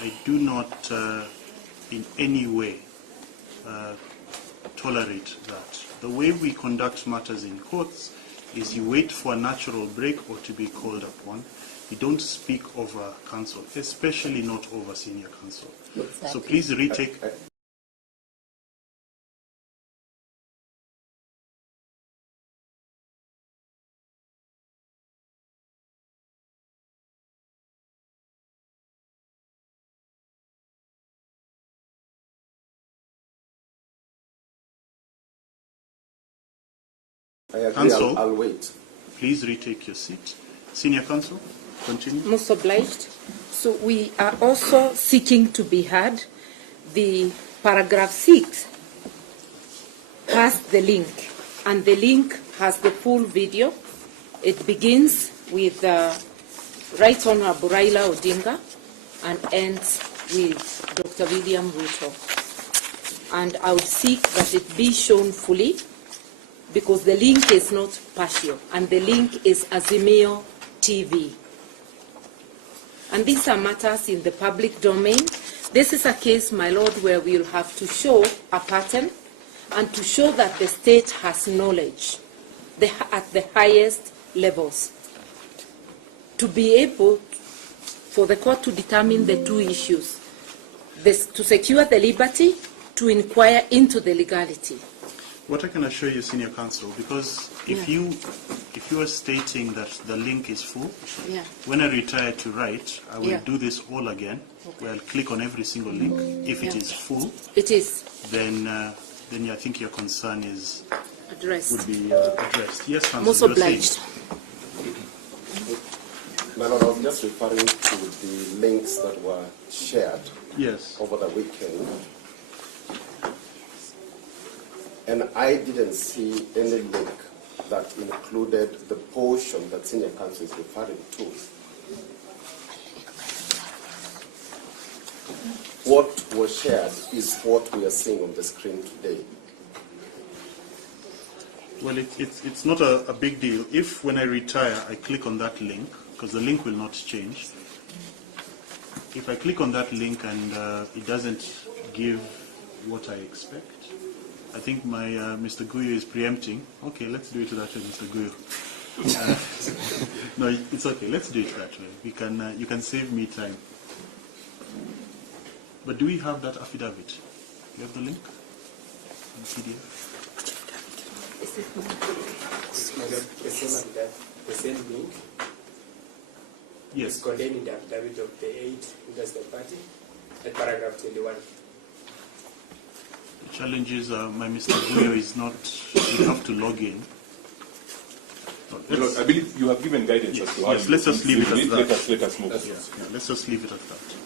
I do not in any way tolerate that. The way we conduct matters in courts is you wait for a natural break or to be called upon. You don't speak over counsel, especially not over senior counsel. Exactly. So please retake. I agree. Counsel, I'll wait. Please retake your seat. Senior counsel, continue. Most obliged. So we are also seeking to be heard. The paragraph 6 has the link, and the link has the full video. It begins with Right Honorable Raila Odinga and ends with Dr. William Ruto. And I would seek that it be shown fully, because the link is not partial, and the link is Azimio TV. And these are matters in the public domain. This is a case, my lord, where we'll have to show a pattern and to show that the state has knowledge at the highest levels, to be able for the court to determine the two issues, to secure the liberty, to inquire into the legality. What I can assure you, senior counsel, because if you are stating that the link is full, when I retire to write, I will do this all again. Where I'll click on every single link. If it is full, then I think your concern is would be addressed. Yes, counsel. Most obliged. My Lord, I was just referring to the links that were shared over the weekend. And I didn't see any link that included the portion that senior counsel is referring to. What was shared is what we are seeing on the screen today. Well, it's not a big deal. If when I retire, I click on that link, because the link will not change. If I click on that link and it doesn't give what I expect, I think my Mr. Guyo is preempting. Okay, let's do it that way, Mr. Guyo. No, it's okay. Let's do it that way. We can. You can save me time. But do we have that affidavit? Do you have the link? In PDF? The same link. Yes. Is contained in the affidavit of the 8 Investment Party at paragraph 21. The challenge is my Mr. Guyo is not, you have to log in. I believe you have given guidance as to how let's just leave it at that. Let us move. Let's just leave it at that.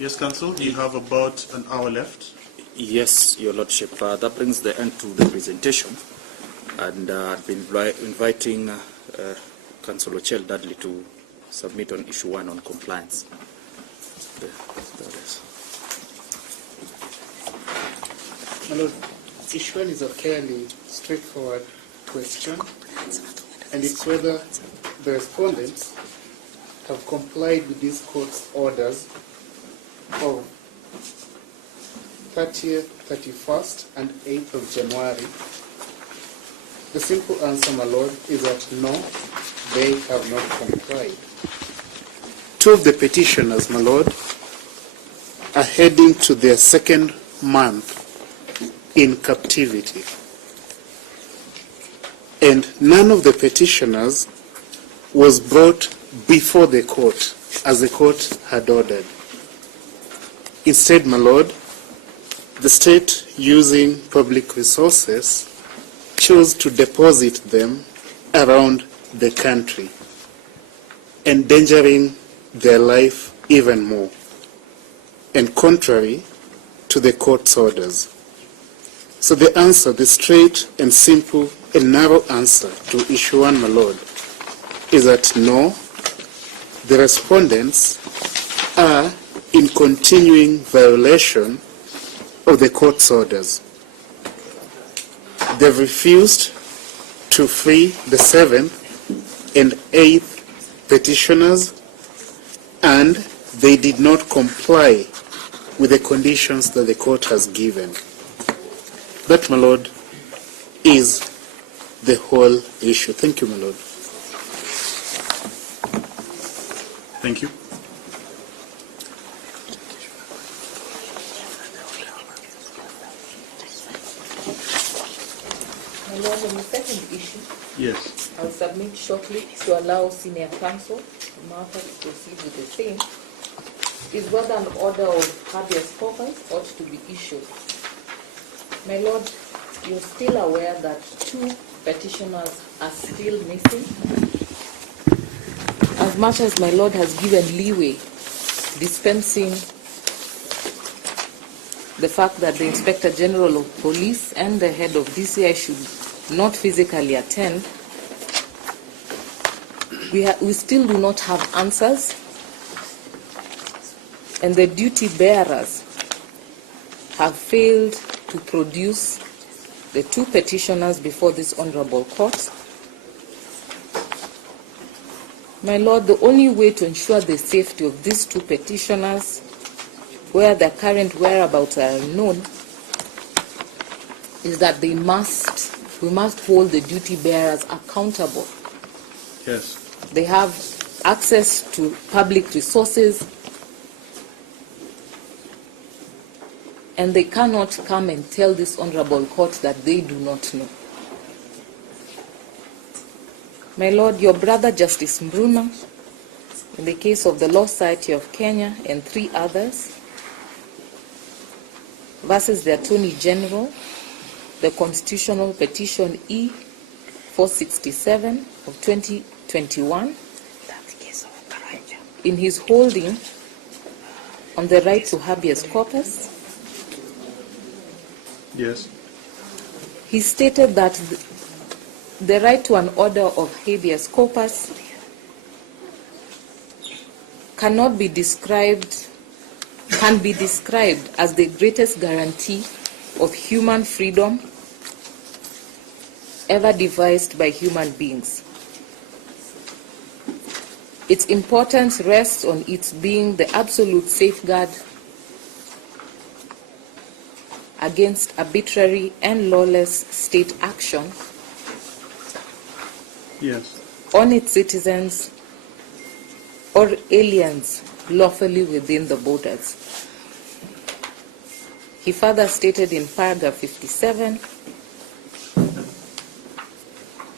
Yes, Counsel, you have about an hour left. Yes, Your Lordship. That brings the end to the presentation. And I've been inviting Councillor Ochel Dudley to submit on issue 1 on compliance. My Lord, issue 1 is a fairly straightforward question, and it's whether the respondents have complied with these court's orders of 30th, 31st, and 8th of January. The simple answer, my Lord, is that no, they have not complied. Two of the petitioners, my Lord, are heading to their second month in captivity. And none of the petitioners was brought before the court, as the court had ordered. Instead, my Lord, the state, using public resources, chose to deposit them around the country, endangering their life even more, and contrary to the court's orders. So the answer, the straight and simple and narrow answer to issue 1, my Lord, is that no, the respondents are in continuing violation of the court's orders. They've refused to free the 7th and 8th petitioners and they did not comply with the conditions that the court has given. That, my Lord, is the whole issue. Thank you, my Lord. Thank you. My Lord, on the second issue, Yes. I'll submit shortly to allow senior counsel Martha to proceed with the same, is whether an order of habeas corpus ought to be issued. My Lord, you're still aware that 2 petitioners are still missing. As much as my Lord has given leeway, dispensing the fact that the Inspector General of Police and the head of DCI should not physically attend, we still do not have answers, and the duty bearers have failed to produce the 2 petitioners before this honorable court. My Lord, the only way to ensure the safety of these 2 petitioners, where their current whereabouts are unknown, is that we must hold the duty bearers accountable. Yes. They have access to public resources, and they cannot come and tell this honorable court that they do not know. My Lord, your brother Justice Mruna, in the case of the Law Society of Kenya and 3 others, versus the Attorney General, the Constitutional Petition E-467 of 2021, in his holding on the right to habeas corpus, Yes. he stated that the right to an order of habeas corpus can be described as the greatest guarantee of human freedom ever devised by human beings. Its importance rests on its being the absolute safeguard against arbitrary and lawless state action Yes. on its citizens or aliens lawfully within the borders. He further stated in paragraph 57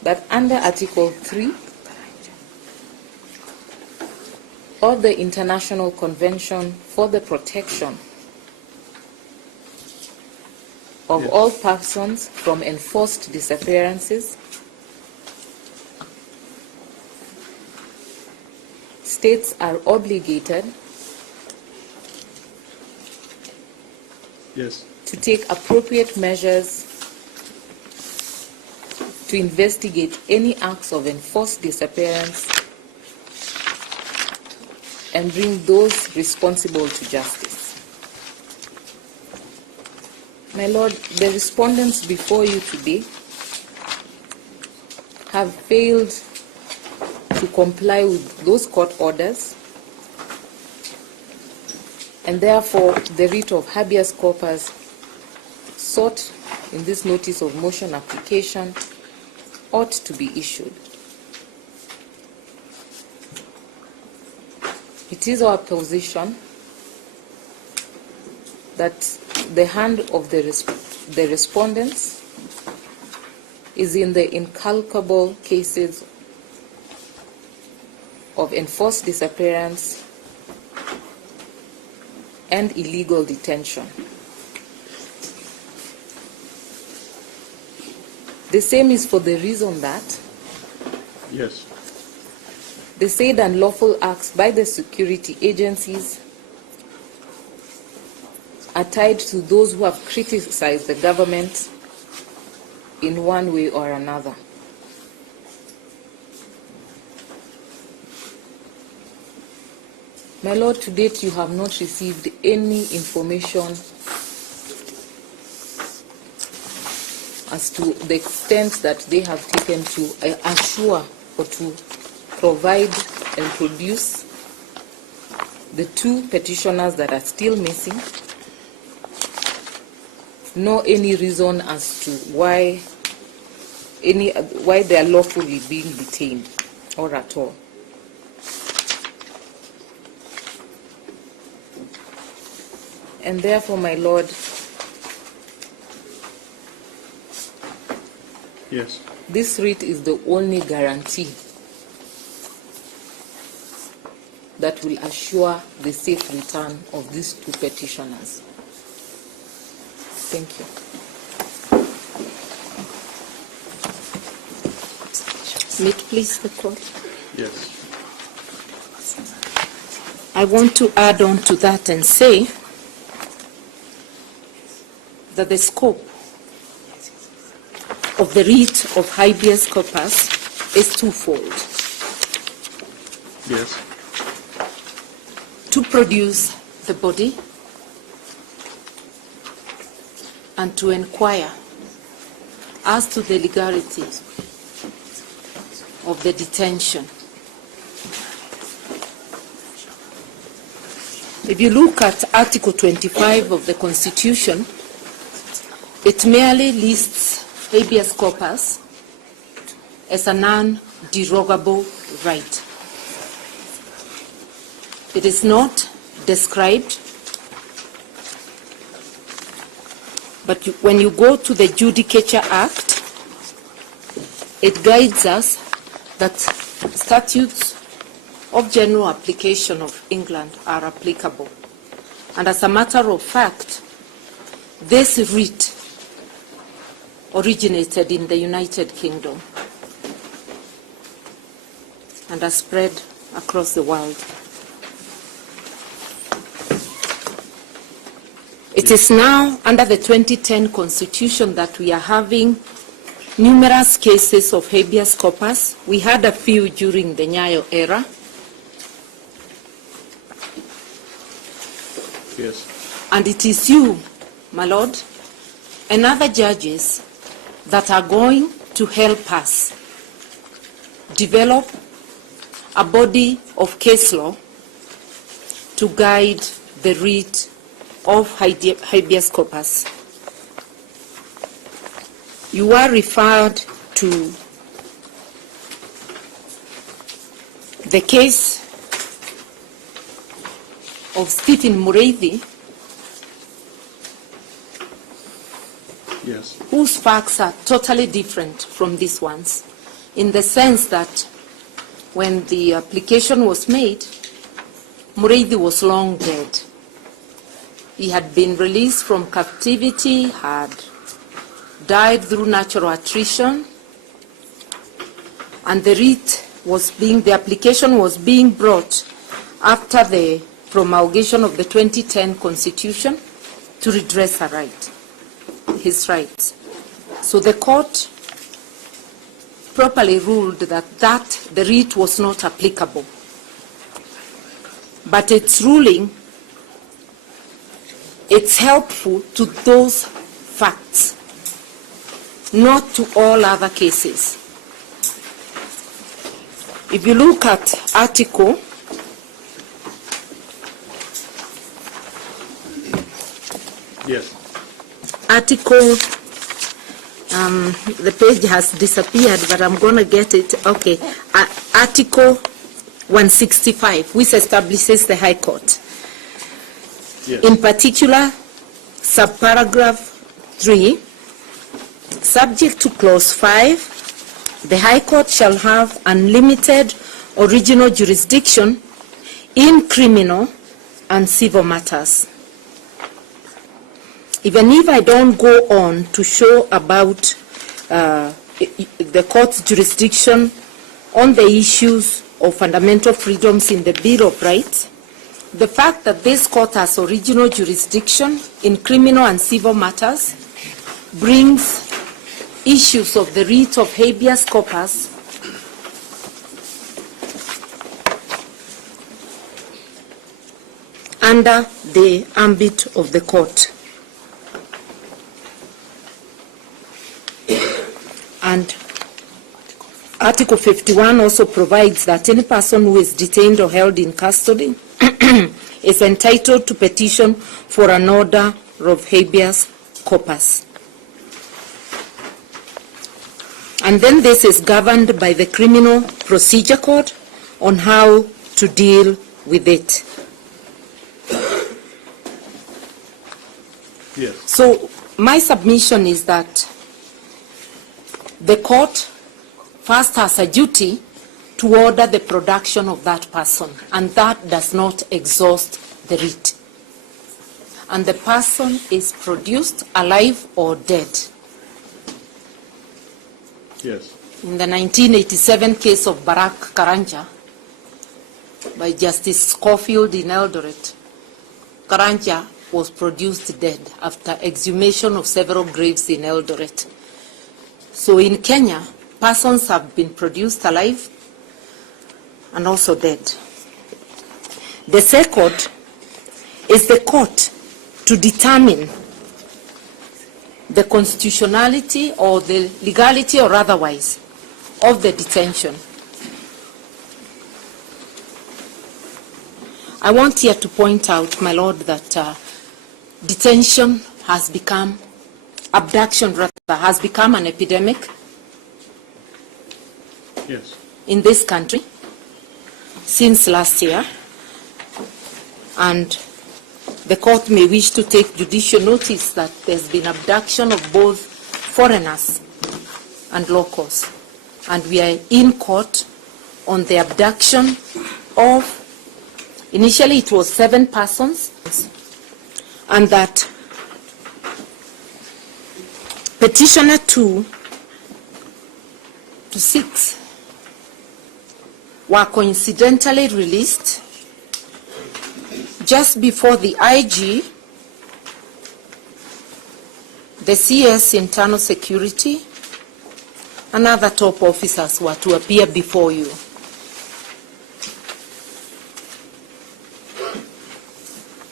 that under Article 3 of the International Convention for the Protection of Yes. all persons from enforced disappearances, states are obligated Yes. to take appropriate measures to investigate any acts of enforced disappearance and bring those responsible to justice. My Lord, the respondents before you today have failed to comply with those court orders, and therefore the writ of habeas corpus sought in this notice of motion application ought to be issued. It is our position that the hand of the respondents is in the incalculable cases of enforced disappearance and illegal detention. The same is for the reason that Yes. the said unlawful acts by the security agencies are tied to those who have criticized the government in one way or another. My Lord, to date you have not received any information as to the extent that they have taken to assure or to provide and produce the two petitioners that are still missing, nor any reason as to why they are lawfully being detained, or at all. And therefore, my Lord, yes, this writ is the only guarantee that will assure the safe return of these two petitioners. Thank you. May it please the court. yes. I want to add on to that and say that the scope of the writ of habeas corpus is twofold. Yes. To produce the body and to inquire as to the legality of the detention. If you look at Article 25 of the Constitution, it merely lists habeas corpus as a non-derogable right. It is not described, but when you go to the Judicature Act, it guides us that statutes of general application of England are applicable. And as a matter of fact, this writ originated in the United Kingdom and has spread across the world. It is now under the 2010 Constitution that we are having numerous cases of habeas corpus. We had a few during the Nyayo era. Yes. And it is you, my Lord, and other judges that are going to help us develop a body of case law to guide the writ of habeas corpus. You are referred to the case of Stephen Mureithi, Yes. whose facts are totally different from these ones, in the sense that when the application was made, Mureithi was long dead. He had been released from captivity, had died through natural attrition, and the application was being brought after the promulgation of the 2010 Constitution to redress his rights. So the court properly ruled that the writ was not applicable. But its ruling, it's helpful to those facts, not to all other cases. If you look at Article the page has disappeared, but I'm going to get it. Okay. Article 165, which establishes the High Court. Yes. In particular, subparagraph 3, subject to clause 5, the High Court shall have unlimited original jurisdiction in criminal and civil matters. Even if I don't go on to show about the court's jurisdiction on the issues of fundamental freedoms in the Bill of Rights, the fact that this court has original jurisdiction in criminal and civil matters brings issues of the writ of habeas corpus under the ambit of the court. And Article 51 also provides that any person who is detained or held in custody is entitled to petition for an order of habeas corpus. And then this is governed by the Criminal Procedure Code on how to deal with it. Yes. So my submission is that the court first has a duty to order the production of that person, and that does not exhaust the writ. And the person is produced alive or dead. Yes. In the 1987 case of Barack Kanja by Justice Schofield in Eldoret, Kanja was produced dead after exhumation of several graves in Eldoret. So in Kenya, persons have been produced alive and also dead. The second is the court to determine the constitutionality or the legality or otherwise of the detention. I want here to point out, my Lord, that detention has become, abduction rather, has become an epidemic. Yes. In this country since last year, and the court may wish to take judicial notice that there's been abduction of both foreigners and locals, and we are in court on the abduction of, initially it was 7 persons, and that petitioner 2 to 6 were coincidentally released just before the IG, the CS Internal Security, and other top officers were to appear before you.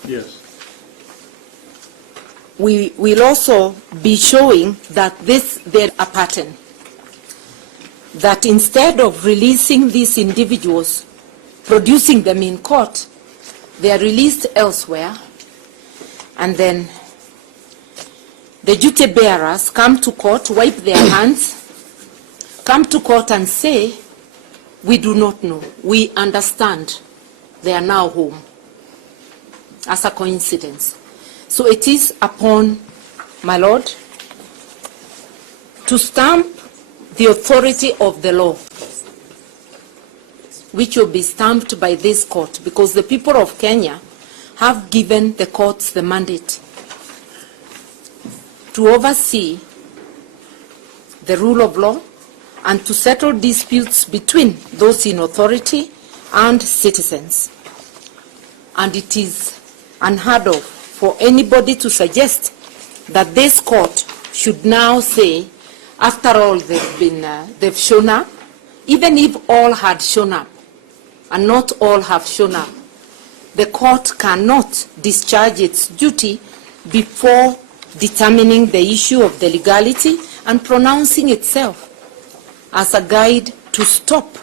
Yes. We will also be showing that there's a pattern, that instead of releasing these individuals, producing them in court, they are released elsewhere, and then the duty bearers come to court, wipe their hands, come to court and say, we do not know, we understand they are now home, as a coincidence. So it is upon, my Lord, to stamp the authority of the law, which will be stamped by this court, because the people of Kenya have given the courts the mandate to oversee the rule of law and to settle disputes between those in authority and citizens. And it is unheard of for anybody to suggest that this court should now say, after all they've shown up, even if all had shown up, and not all have shown up, the court cannot discharge its duty before determining the issue of the legality and pronouncing itself as a guide to stop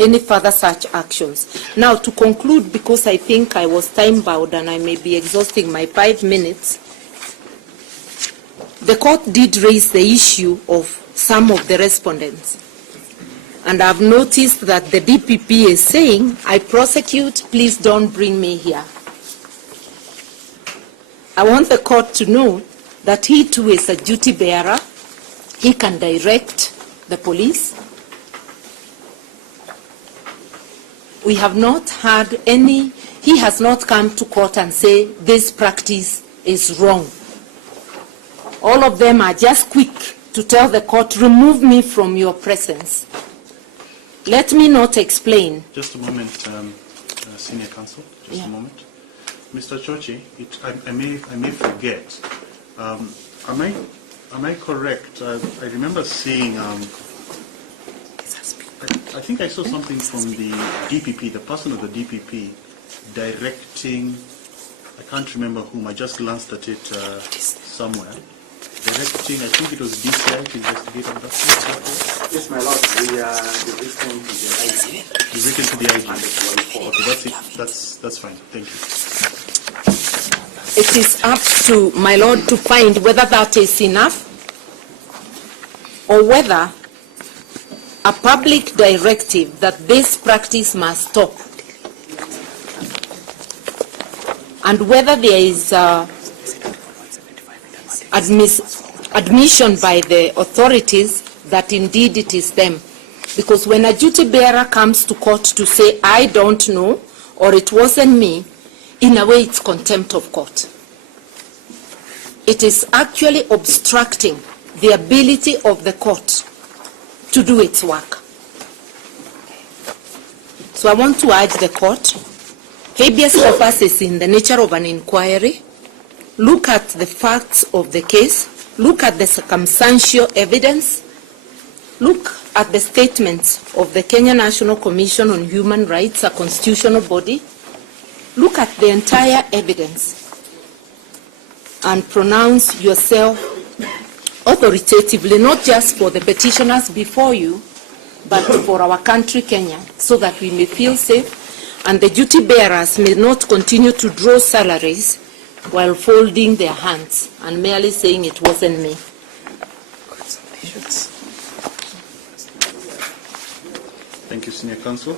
any further such actions. Now, to conclude, because I think I was time-bound and I may be exhausting my 5 minutes, the court did raise the issue of some of the respondents. And I've noticed that the DPP is saying, I prosecute, please don't bring me here. I want the court to know that he too is a duty bearer. He can direct the police. We have not had any, he has not come to court and say this practice is wrong. All of them are just quick to tell the court, remove me from your presence. Let me not explain. Just a moment, Senior Counsel, just a moment. Mr. Chochi, I may forget. Am I correct? I remember seeing, I think I saw something from the DPP, the person of the DPP, directing, I can't remember whom, I just glanced at it somewhere, directing, I think it was DCI to investigate abductions. Yes, my lord, we are written to the IG. You've written to the IG. Okay, that's it. That's fine. Thank you. It is up to my Lord to find whether that is enough or whether a public directive that this practice must stop, and whether there is admission by the authorities that indeed it is them. Because when a duty bearer comes to court to say, I don't know, or it wasn't me, in a way it's contempt of court. It is actually obstructing the ability of the court to do its work. So I want to urge the court, habeas corpus is in the nature of an inquiry. Look at the facts of the case, look at the circumstantial evidence, look at the statements of the Kenya National Commission on Human Rights, a constitutional body. Look at the entire evidence and pronounce yourself authoritatively, not just for the petitioners before you, but for our country, Kenya, so that we may feel safe and the duty bearers may not continue to draw salaries while folding their hands and merely saying it wasn't me. Thank you, Senior Counsel.